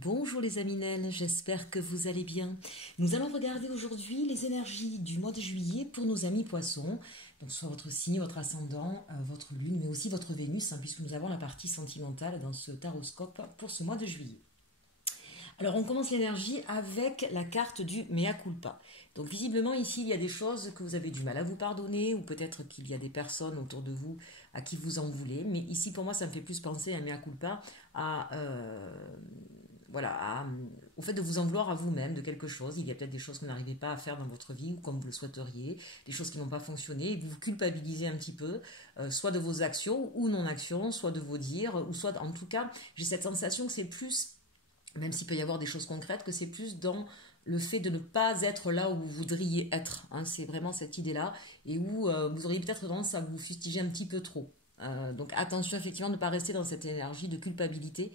Bonjour les Aminelles, j'espère que vous allez bien. Nous allons regarder aujourd'hui les énergies du mois de juillet pour nos amis poissons. Donc soit votre signe, votre ascendant, votre lune, mais aussi votre Vénus, puisque nous avons la partie sentimentale dans ce taroscope pour ce mois de juillet. Alors on commence l'énergie avec la carte du mea culpa. Donc visiblement ici il y a des choses que vous avez du mal à vous pardonner ou peut-être qu'il y a des personnes autour de vous à qui vous en voulez. Mais ici pour moi ça me fait plus penser à mea culpa à... au fait de vous en vouloir à vous-même de quelque chose. Il y a peut-être des choses que vous n'arrivez pas à faire dans votre vie ou comme vous le souhaiteriez, des choses qui n'ont pas fonctionné et vous vous culpabilisez un petit peu, soit de vos actions ou non-actions, soit de vos dires, ou soit en tout cas, j'ai cette sensation que c'est plus, même s'il peut y avoir des choses concrètes, que c'est plus dans le fait de ne pas être là où vous voudriez être. C'est vraiment cette idée-là et où vous auriez peut-être tendance à vous fustiger un petit peu trop. Donc attention effectivement de ne pas rester dans cette énergie de culpabilité.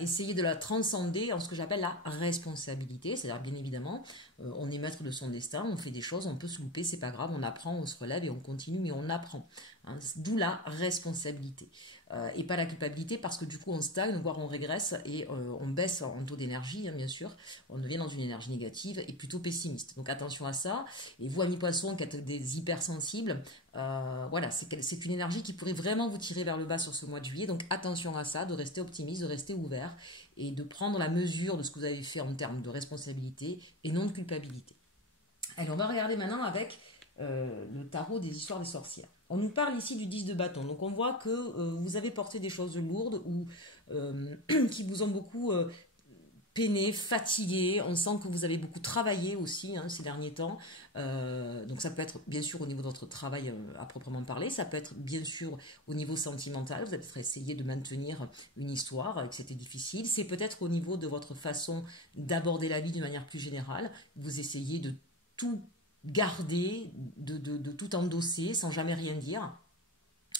Essayer de la transcender en ce que j'appelle la responsabilité, c'est-à-dire bien évidemment, on est maître de son destin, on fait des choses, on peut se louper, c'est pas grave, on apprend, on se relève et on continue, mais on apprend. D'où la responsabilité. Et pas la culpabilité parce que du coup on stagne, voire on régresse et on baisse en taux d'énergie, bien sûr, on devient dans une énergie négative et plutôt pessimiste. Donc attention à ça. Et vous, amis poissons, qui êtes des hypersensibles, c'est une énergie qui pourrait vraiment vous tirer vers le bas sur ce mois de juillet. Donc attention à ça, de rester optimiste, de rester ouvert et de prendre la mesure de ce que vous avez fait en termes de responsabilité et non de culpabilité. Allez, on va regarder maintenant avec le tarot des histoires des sorcières. On nous parle ici du 10 de bâton. Donc on voit que vous avez porté des choses lourdes ou qui vous ont beaucoup peiné, fatigué. On sent que vous avez beaucoup travaillé aussi ces derniers temps. Donc ça peut être bien sûr au niveau de votre travail à proprement parler. Ça peut être bien sûr au niveau sentimental. Vous avez peut-être essayé de maintenir une histoire et que c'était difficile. C'est peut-être au niveau de votre façon d'aborder la vie d'une manière plus générale. Vous essayez de tout garder, de tout endosser sans jamais rien dire.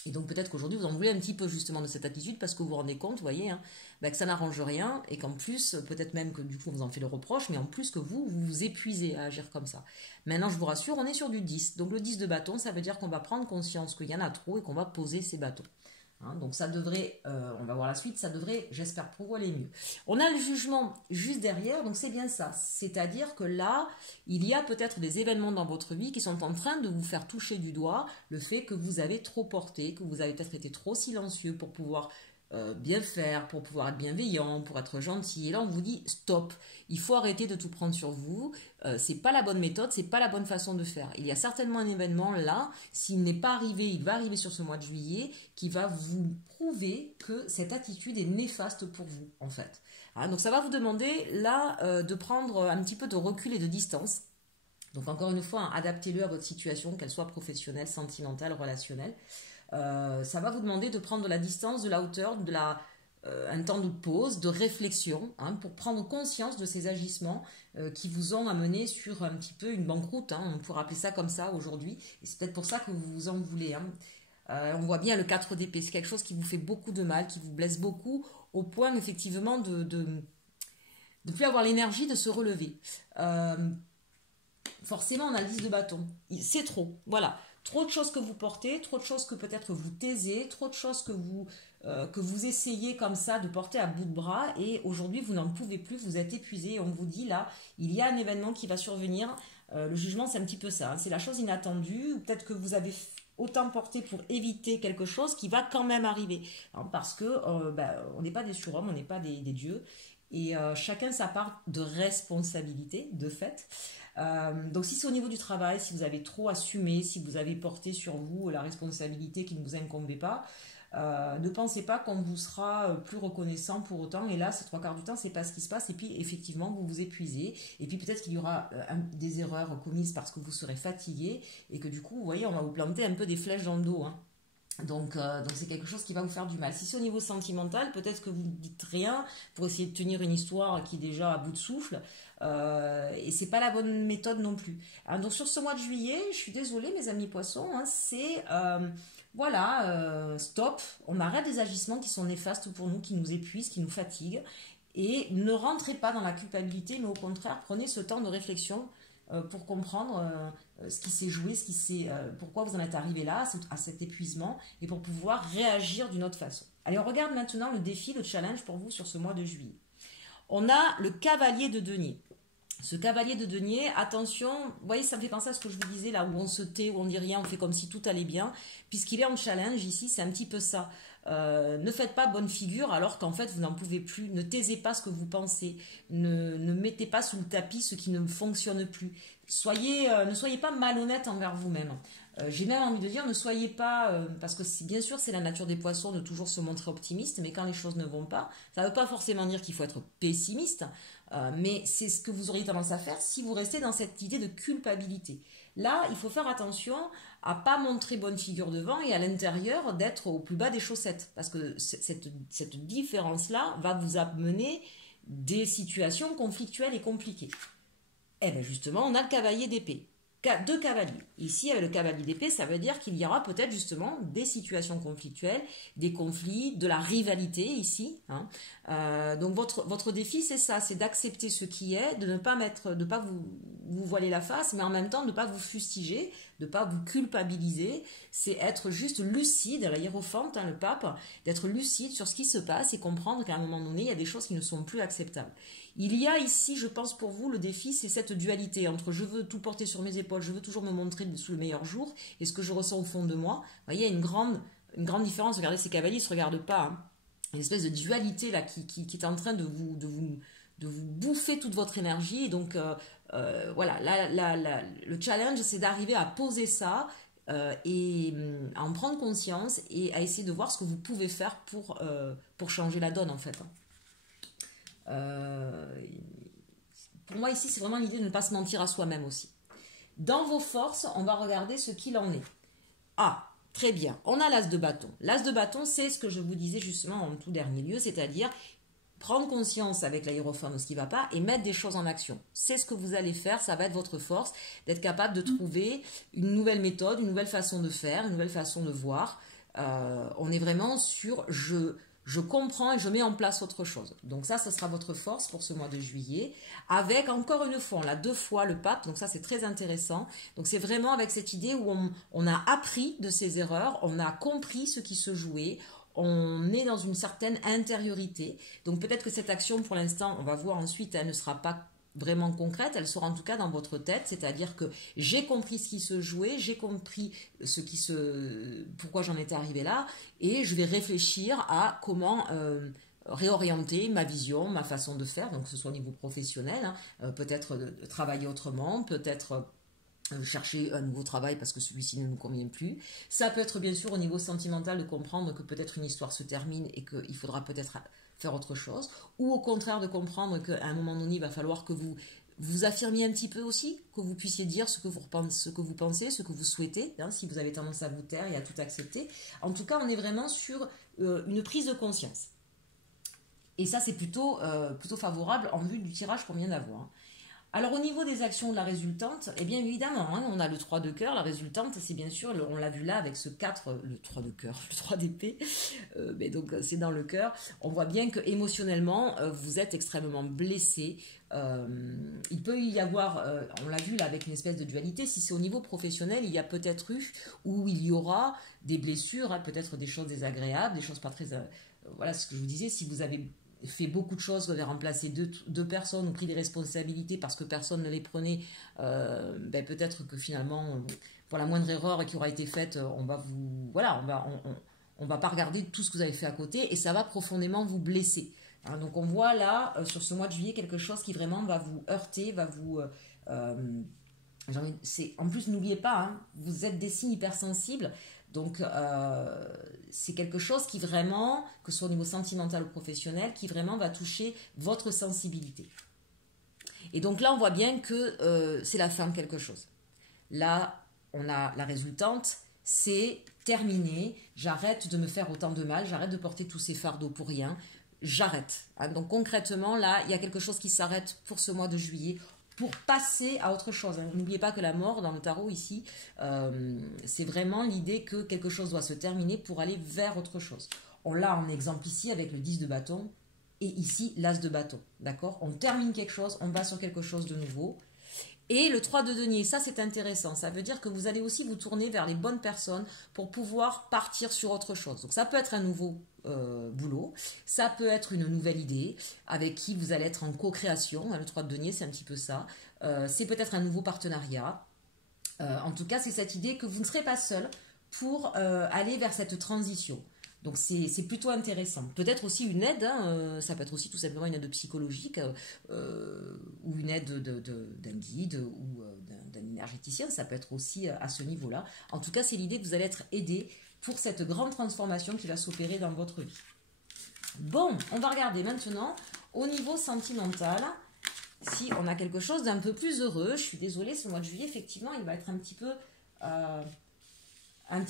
Et donc peut-être qu'aujourd'hui vous en voulez un petit peu justement de cette attitude parce que vous vous rendez compte, vous voyez, que ça n'arrange rien et qu'en plus, peut-être même que du coup on vous en fait le reproche, mais en plus que vous vous épuisez à agir comme ça. Maintenant je vous rassure, on est sur du 10. Donc le 10 de bâton, ça veut dire qu'on va prendre conscience qu'il y en a trop et qu'on va poser ces bâtons. Donc ça devrait, on va voir la suite, ça devrait, j'espère pour vous, aller mieux. On a le jugement juste derrière, donc c'est bien ça. C'est-à-dire que là, il y a peut-être des événements dans votre vie qui sont en train de vous faire toucher du doigt le fait que vous avez trop porté, que vous avez peut-être été trop silencieux pour pouvoir bien faire, pour pouvoir être bienveillant, pour être gentil. Et là, on vous dit stop. Il faut arrêter de tout prendre sur vous. C'est pas la bonne méthode, c'est pas la bonne façon de faire. Il y a certainement un événement là, s'il n'est pas arrivé, il va arriver sur ce mois de juillet, qui va vous prouver que cette attitude est néfaste pour vous, en fait. Donc ça va vous demander là de prendre un petit peu de recul et de distance. Donc encore une fois, adaptez-le à votre situation, qu'elle soit professionnelle, sentimentale, relationnelle. Ça va vous demander de prendre de la distance, de la hauteur, un temps de pause, de réflexion, pour prendre conscience de ces agissements qui vous ont amené sur un petit peu une banqueroute, on pourrait appeler ça comme ça aujourd'hui, et c'est peut-être pour ça que vous vous en voulez. On voit bien le 4 d'épée, c'est quelque chose qui vous fait beaucoup de mal, qui vous blesse beaucoup, au point effectivement de plus avoir l'énergie de se relever. Forcément, on a le 10 de bâton, c'est trop, voilà. Trop de choses que vous portez, trop de choses que peut-être vous taisez, trop de choses que vous essayez comme ça de porter à bout de bras et aujourd'hui vous n'en pouvez plus, vous êtes épuisé et on vous dit là, il y a un événement qui va survenir. Le jugement c'est un petit peu ça, c'est la chose inattendue, peut-être que vous avez autant porté pour éviter quelque chose qui va quand même arriver. Parce que on n'est pas des surhommes, on n'est pas des dieux et chacun sa part de responsabilité de fait. Donc si c'est au niveau du travail, si vous avez trop assumé, si vous avez porté sur vous la responsabilité qui ne vous incombait pas, ne pensez pas qu'on vous sera plus reconnaissant pour autant. Et là, ces 3/4 du temps, c'est pas ce qui se passe. Et puis effectivement, vous vous épuisez. Et puis peut-être qu'il y aura des erreurs commises parce que vous serez fatigué et que du coup, vous voyez, on va vous planter un peu des flèches dans le dos. Donc c'est quelque chose qui va vous faire du mal. Si c'est au niveau sentimental, peut-être que vous ne dites rien pour essayer de tenir une histoire qui est déjà à bout de souffle. Et c'est pas la bonne méthode non plus. Donc sur ce mois de juillet, je suis désolée mes amis poissons, c'est stop, on arrête des agissements qui sont néfastes pour nous, qui nous épuisent, qui nous fatiguent. Et ne rentrez pas dans la culpabilité, mais au contraire, prenez ce temps de réflexion pour comprendre ce qui s'est joué, pourquoi vous en êtes arrivé là, à cet épuisement, et pour pouvoir réagir d'une autre façon. Allez, on regarde maintenant le défi, le challenge pour vous sur ce mois de juillet. on a le cavalier de denier. Ce cavalier de denier, attention, vous voyez, ça me fait penser à ce que je vous disais là, où on se tait, où on dit rien, on fait comme si tout allait bien. Puisqu'il est en challenge ici, c'est un petit peu ça. Ne faites pas bonne figure alors qu'en fait vous n'en pouvez plus. Ne taisez pas ce que vous pensez. Ne mettez pas sous le tapis ce qui ne fonctionne plus. Ne soyez pas malhonnête envers vous-même. J'ai même envie de dire, ne soyez pas, parce que bien sûr c'est la nature des poissons de toujours se montrer optimiste, mais quand les choses ne vont pas, ça ne veut pas forcément dire qu'il faut être pessimiste, mais c'est ce que vous auriez tendance à faire si vous restez dans cette idée de culpabilité. Là, il faut faire attention à pas montrer bonne figure devant et à l'intérieur d'être au plus bas des chaussettes, parce que cette différence-là va vous amener des situations conflictuelles et compliquées. Eh bien justement, on a le cavalier d'épée. Deux cavaliers. Ici, avec le cavalier d'épée, ça veut dire qu'il y aura peut-être justement des situations conflictuelles, des conflits, de la rivalité ici. Hein. Donc votre défi, c'est ça, c'est d'accepter ce qui est, de ne pas vous voiler la face, mais en même temps de ne pas vous fustiger, de ne pas vous culpabiliser. C'est être juste lucide, la hiérophante, hein, le pape, d'être lucide sur ce qui se passe et comprendre qu'à un moment donné, il y a des choses qui ne sont plus acceptables. Il y a ici, je pense pour vous, le défi, c'est cette dualité entre je veux tout porter sur mes épaules, je veux toujours me montrer sous le meilleur jour, et ce que je ressens au fond de moi. Vous voyez, il y a une grande différence. Regardez, ces cavaliers ne se regardent pas. Hein. Une espèce de dualité là qui est en train de vous bouffer toute votre énergie. Et donc, voilà, le challenge, c'est d'arriver à poser ça et à en prendre conscience et à essayer de voir ce que vous pouvez faire pour changer la donne, en fait. Pour moi ici c'est vraiment l'idée de ne pas se mentir à soi-même aussi. Dans vos forces, on va regarder ce qu'il en est. Ah, très bien, on a l'as de bâton. L'as de bâton, c'est ce que je vous disais justement en tout dernier lieu, c'est-à-dire prendre conscience avec l'aérophone de ce qui ne va pas et mettre des choses en action. C'est ce que vous allez faire, ça va être votre force, d'être capable de trouver une nouvelle méthode, une nouvelle façon de faire, une nouvelle façon de voir. On est vraiment sur je comprends et je mets en place autre chose. Donc ça sera votre force pour ce mois de juillet. Avec, encore une fois, on l'a 2 fois le pape, donc ça c'est très intéressant. Donc c'est vraiment avec cette idée où on a appris de ses erreurs, on a compris ce qui se jouait, on est dans une certaine intériorité. Donc peut-être que cette action, pour l'instant, on va voir ensuite, elle ne sera pas vraiment concrète, elle sera en tout cas dans votre tête, c'est-à-dire que j'ai compris ce qui se jouait, j'ai compris pourquoi j'en étais arrivé là, et je vais réfléchir à comment réorienter ma vision, ma façon de faire, donc que ce soit au niveau professionnel, hein, peut-être de travailler autrement, peut-être chercher un nouveau travail parce que celui-ci ne nous convient plus. Ça peut être bien sûr au niveau sentimental de comprendre que peut-être une histoire se termine et qu'il faudra peut-être faire autre chose, ou au contraire de comprendre qu'à un moment donné, il va falloir que vous affirmiez un petit peu aussi, que vous puissiez dire ce que vous pensez, ce que vous souhaitez, hein, si vous avez tendance à vous taire et à tout accepter. En tout cas, on est vraiment sur une prise de conscience. Et ça, c'est plutôt favorable en vue du tirage qu'on vient d'avoir. Hein. Alors au niveau des actions de la résultante, eh bien évidemment, hein, on a le 3 de cœur, la résultante, c'est bien sûr, on l'a vu là avec ce 4, le 3 de cœur, le 3 d'épée, mais donc c'est dans le cœur, on voit bien que émotionnellement, vous êtes extrêmement blessé, il peut y avoir, on l'a vu là avec une espèce de dualité, si c'est au niveau professionnel, il y a peut-être eu, où il y aura des blessures, hein, peut-être des choses désagréables, des choses pas très... voilà ce que je vous disais, si vous avez fait beaucoup de choses, vous avez remplacé deux personnes ou pris des responsabilités parce que personne ne les prenait, peut-être que finalement, pour la moindre erreur qui aura été faite, on va pas regarder tout ce que vous avez fait à côté et ça va profondément vous blesser. Hein, donc on voit là, sur ce mois de juillet, quelque chose qui vraiment va vous heurter, va vous... en plus, n'oubliez pas, hein, vous êtes des signes hypersensibles. Donc, c'est quelque chose qui vraiment, que ce soit au niveau sentimental ou professionnel, qui vraiment va toucher votre sensibilité. Et donc là, on voit bien que c'est la fin de quelque chose. Là, on a la résultante, c'est terminé, j'arrête de me faire autant de mal, j'arrête de porter tous ces fardeaux pour rien, j'arrête. Hein, donc concrètement, là, il y a quelque chose qui s'arrête pour ce mois de juillet, pour passer à autre chose. Hein. N'oubliez pas que la mort, dans le tarot ici, c'est vraiment l'idée que quelque chose doit se terminer pour aller vers autre chose. On l'a en exemple ici avec le 10 de bâton et ici l'as de bâton. D'accord ? On termine quelque chose, on va sur quelque chose de nouveau. Et le 3 de denier, ça c'est intéressant. Ça veut dire que vous allez aussi vous tourner vers les bonnes personnes pour pouvoir partir sur autre chose. Donc ça peut être un nouveau boulot, ça peut être une nouvelle idée avec qui vous allez être en co-création. Le 3 de denier, c'est un petit peu ça. C'est peut-être un nouveau partenariat. En tout cas, c'est cette idée que vous ne serez pas seul pour aller vers cette transition. Donc c'est plutôt intéressant. Peut-être aussi une aide, hein, ça peut être aussi tout simplement une aide psychologique ou une aide d'un guide ou d'un énergéticien, ça peut être aussi à ce niveau-là. En tout cas, c'est l'idée que vous allez être aidé pour cette grande transformation qui va s'opérer dans votre vie. Bon, on va regarder maintenant au niveau sentimental si on a quelque chose d'un peu plus heureux. Je suis désolée, ce mois de juillet, effectivement, il va être un petit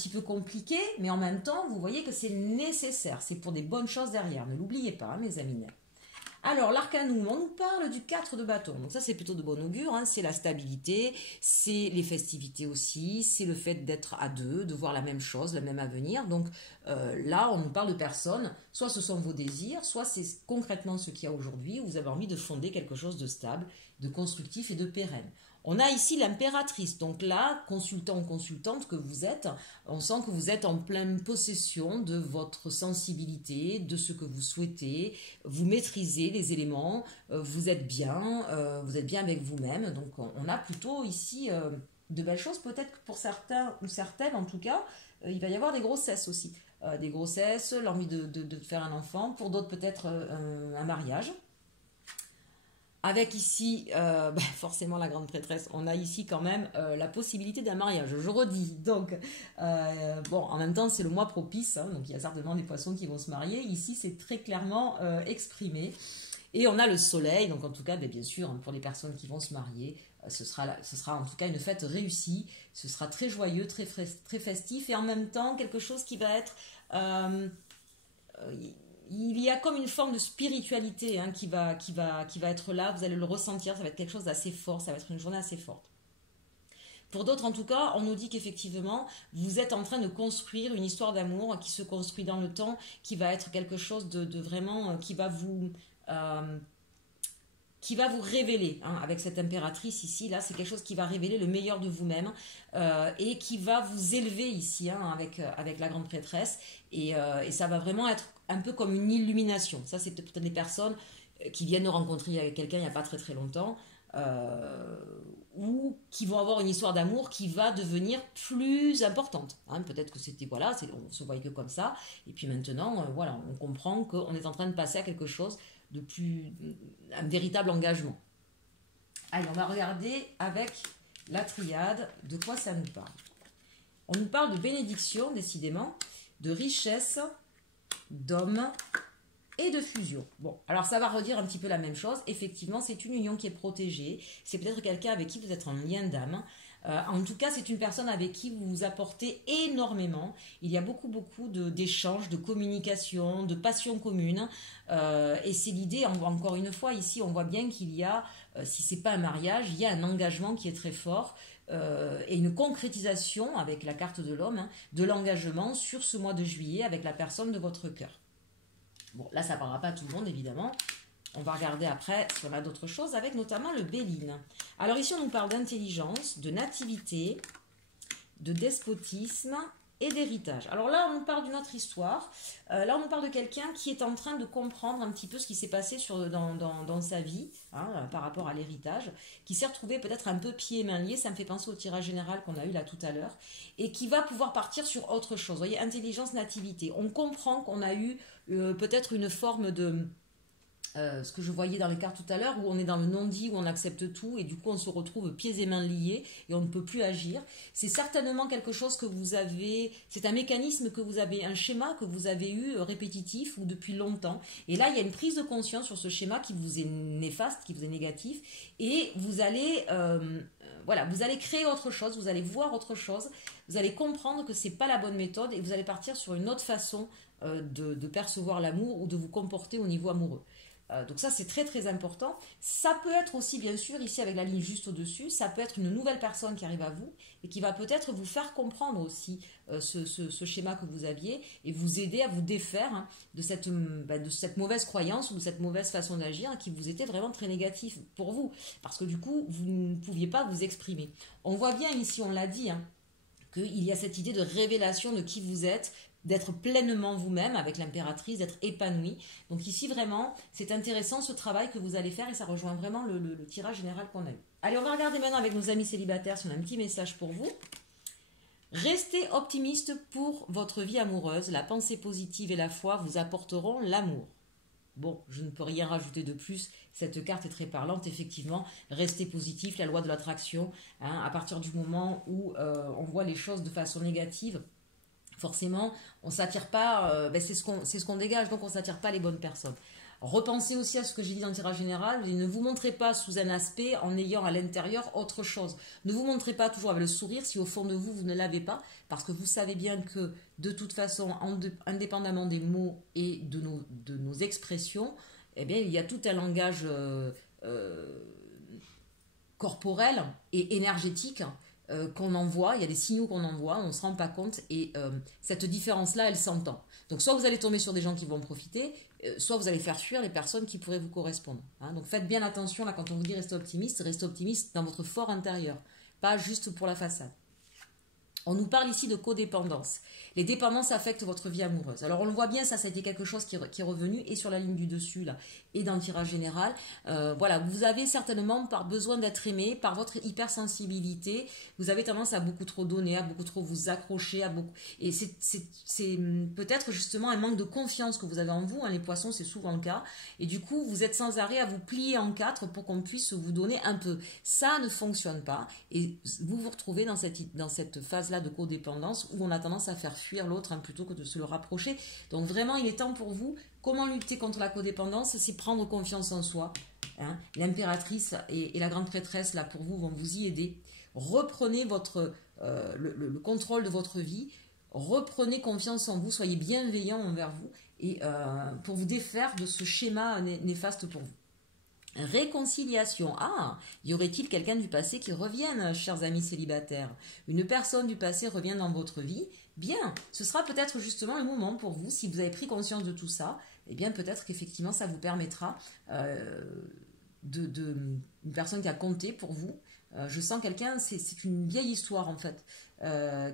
peu compliqué, mais en même temps, vous voyez que c'est nécessaire. C'est pour des bonnes choses derrière. Ne l'oubliez pas, hein, mes amis. Alors, l'arcanum, on nous parle du 4 de bâton. Donc ça, c'est plutôt de bon augure. Hein. C'est la stabilité, c'est les festivités aussi, c'est le fait d'être à deux, de voir la même chose, le même avenir. Donc là, on nous parle de personnes, soit ce sont vos désirs, soit c'est concrètement ce qu'il y a aujourd'hui, où vous avez envie de fonder quelque chose de stable, de constructif et de pérenne. On a ici l'impératrice, donc là, consultant ou consultante que vous êtes, on sent que vous êtes en pleine possession de votre sensibilité, de ce que vous souhaitez, vous maîtrisez les éléments, vous êtes bien avec vous-même, donc on a plutôt ici de belles choses, peut-être que pour certains ou certaines en tout cas, il va y avoir des grossesses aussi, des grossesses, l'envie de faire un enfant, pour d'autres peut-être un mariage. Avec ici, forcément la grande prêtresse, on a ici quand même la possibilité d'un mariage, je redis. Donc, en même temps, c'est le mois propice, hein, donc il y a certainement des poissons qui vont se marier. Ici, c'est très clairement exprimé. Et on a le soleil, donc en tout cas, bien sûr, hein, pour les personnes qui vont se marier, ce sera en tout cas une fête réussie. Ce sera très joyeux, très festif, et en même temps, quelque chose qui va être... il y a comme une forme de spiritualité hein, qui va être là, vous allez le ressentir, ça va être quelque chose d'assez fort, ça va être une journée assez forte. Pour d'autres, en tout cas, on nous dit qu'effectivement, vous êtes en train de construire une histoire d'amour qui se construit dans le temps, qui va être quelque chose de vraiment, qui va vous révéler, hein, avec cette impératrice ici, là, c'est quelque chose qui va révéler le meilleur de vous-même et qui va vous élever ici, hein, avec la grande prêtresse, et ça va vraiment être un peu comme une illumination. Ça, c'est peut-être des personnes qui viennent de rencontrer quelqu'un il n'y a pas très très longtemps, ou qui vont avoir une histoire d'amour qui va devenir plus importante. Hein. Peut-être que c'était, voilà, on se voyait que comme ça, et puis maintenant, voilà, on comprend qu'on est en train de passer à quelque chose de plus, un véritable engagement. Allez, on va regarder avec la triade de quoi ça nous parle. On nous parle de bénédiction, décidément, de richesse, d'homme et de fusion. Bon, alors ça va redire un petit peu la même chose. Effectivement, c'est une union qui est protégée. C'est peut-être quelqu'un avec qui vous êtes en lien d'âme. En tout cas, c'est une personne avec qui vous vous apportez énormément. Il y a beaucoup d'échanges, de communication, de passion commune. Et c'est l'idée, encore une fois, ici, on voit bien qu'il y a, si ce n'est pas un mariage, il y a un engagement qui est très fort. Et une concrétisation avec la carte de l'homme, hein, de l'engagement sur ce mois de juillet avec la personne de votre cœur. Bon, là, ça ne parlera pas à tout le monde, évidemment. On va regarder après si on a d'autres choses, avec notamment le Béline. Alors ici, on nous parle d'intelligence, de nativité, de despotisme et d'héritage. Alors là, on nous parle d'une autre histoire. Là, on nous parle de quelqu'un qui est en train de comprendre un petit peu ce qui s'est passé dans sa vie, hein, par rapport à l'héritage, qui s'est retrouvé peut-être un peu pieds et mains liés. Ça me fait penser au tirage général qu'on a eu là tout à l'heure, et qui va pouvoir partir sur autre chose. Vous voyez, intelligence, nativité. On comprend qu'on a eu peut-être une forme de... ce que je voyais dans les cartes tout à l'heure, où on est dans le non-dit, où on accepte tout, et du coup on se retrouve pieds et mains liés, et on ne peut plus agir. C'est certainement quelque chose que vous avez, c'est un mécanisme que vous avez, un schéma que vous avez eu répétitif, ou depuis longtemps, et là il y a une prise de conscience sur ce schéma qui vous est néfaste, qui vous est négatif, et vous allez, vous allez créer autre chose, vous allez voir autre chose, vous allez comprendre que c'est pas la bonne méthode, et vous allez partir sur une autre façon de percevoir l'amour, ou de vous comporter au niveau amoureux. Donc ça, c'est très très important. Ça peut être aussi, bien sûr, ici avec la ligne juste au-dessus, ça peut être une nouvelle personne qui arrive à vous et qui va peut-être vous faire comprendre aussi ce schéma que vous aviez et vous aider à vous défaire de cette mauvaise croyance ou de cette mauvaise façon d'agir qui vous était vraiment très négative pour vous. Parce que du coup, vous ne pouviez pas vous exprimer. On voit bien ici, on l'a dit, qu'il y a cette idée de révélation de qui vous êtes, d'être pleinement vous-même avec l'impératrice, d'être épanoui. Donc ici vraiment, c'est intéressant ce travail que vous allez faire et ça rejoint vraiment le tirage général qu'on a eu. Allez, on va regarder maintenant avec nos amis célibataires si on a un petit message pour vous. Restez optimiste pour votre vie amoureuse. La pensée positive et la foi vous apporteront l'amour. Bon, je ne peux rien rajouter de plus. Cette carte est très parlante, effectivement. Restez positif, la loi de l'attraction. À partir du moment où on voit les choses de façon négative, forcément, on ne s'attire pas, c'est ce qu'on dégage, donc on ne s'attire pas les bonnes personnes. Repensez aussi à ce que j'ai dit dans le tirage général, ne vous montrez pas sous un aspect en ayant à l'intérieur autre chose. Ne vous montrez pas toujours avec le sourire si au fond de vous, vous ne l'avez pas, parce que vous savez bien que de toute façon, indépendamment des mots et de nos expressions, eh bien, il y a tout un langage corporel et énergétique qu'on envoie, il y a des signaux qu'on envoie, on ne se rend pas compte et cette différence-là, elle s'entend. Donc soit vous allez tomber sur des gens qui vont profiter, soit vous allez faire fuir les personnes qui pourraient vous correspondre. Donc faites bien attention là quand on vous dit restez optimiste dans votre fort intérieur, pas juste pour la façade. On nous parle ici de codépendance. Les dépendances affectent votre vie amoureuse. Alors on le voit bien, ça a été quelque chose qui est revenu et sur la ligne du dessus là et dans le tirage général. Voilà, vous avez certainement par besoin d'être aimé, par votre hypersensibilité, vous avez tendance à beaucoup trop donner, à beaucoup trop vous accrocher, et c'est peut-être justement un manque de confiance que vous avez en vous. Les poissons, c'est souvent le cas. Et du coup, vous êtes sans arrêt à vous plier en quatre pour qu'on puisse vous donner un peu. Ça ne fonctionne pas et vous vous retrouvez dans cette phase-là de codépendance où on a tendance à faire fuir l'autre plutôt que de se le rapprocher. Donc vraiment, il est temps pour vous. Comment lutter contre la codépendance? C'est prendre confiance en soi. L'impératrice et la grande prêtresse, là, pour vous, vont vous y aider. Reprenez le contrôle de votre vie. Reprenez confiance en vous. Soyez bienveillant envers vous et pour vous défaire de ce schéma néfaste pour vous. Réconciliation. Y aurait-il quelqu'un du passé qui revienne, chers amis célibataires? Une personne du passé revient dans votre vie. Bien, ce sera peut-être justement le moment pour vous, si vous avez pris conscience de tout ça, eh bien peut-être qu'effectivement ça vous permettra une personne qui a compté pour vous. Je sens quelqu'un, c'est une vieille histoire en fait,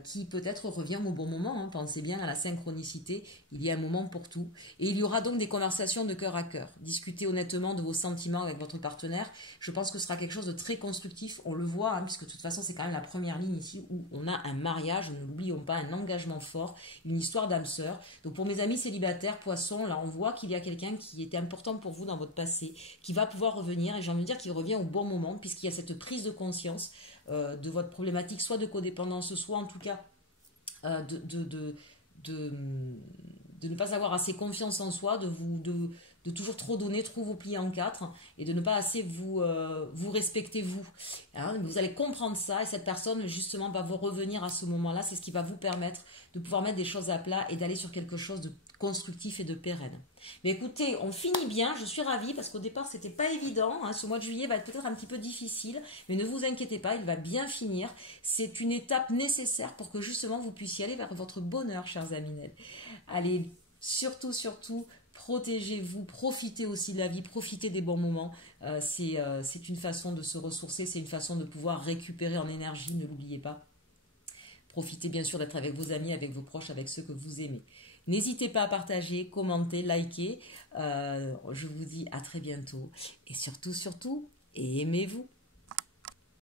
qui peut-être revient au bon moment. Pensez bien à la synchronicité, il y a un moment pour tout. Et il y aura donc des conversations de cœur à cœur. Discutez honnêtement de vos sentiments avec votre partenaire. Je pense que ce sera quelque chose de très constructif. On le voit, puisque de toute façon c'est quand même la première ligne ici où on a un mariage, ne l'oublions pas, un engagement fort, une histoire d'âme sœur. Donc pour mes amis célibataires, poissons, là on voit qu'il y a quelqu'un qui était important pour vous dans votre passé, qui va pouvoir revenir, et j'ai envie de dire qu'il revient au bon moment, puisqu'il y a cette prise de conscience de votre problématique, soit de codépendance, soit en tout cas de ne pas avoir assez confiance en soi, de toujours trop donner, trop vous plier en quatre et de ne pas assez vous respecter vous. Vous allez comprendre ça et cette personne justement va vous revenir à ce moment-là. C'est ce qui va vous permettre de pouvoir mettre des choses à plat et d'aller sur quelque chose de constructif et de pérenne. Mais écoutez, on finit bien, je suis ravie parce qu'au départ c'était pas évident, ce mois de juillet va être peut-être un petit peu difficile, mais ne vous inquiétez pas, il va bien finir. C'est une étape nécessaire pour que justement vous puissiez aller vers votre bonheur, chers Aminel. Allez, surtout, protégez-vous, profitez aussi de la vie, profitez des bons moments. C'est une façon de se ressourcer, c'est une façon de pouvoir récupérer en énergie, ne l'oubliez pas. Profitez bien sûr d'être avec vos amis, avec vos proches, avec ceux que vous aimez. N'hésitez pas à partager, commenter, liker. Je vous dis à très bientôt. Et surtout, aimez-vous.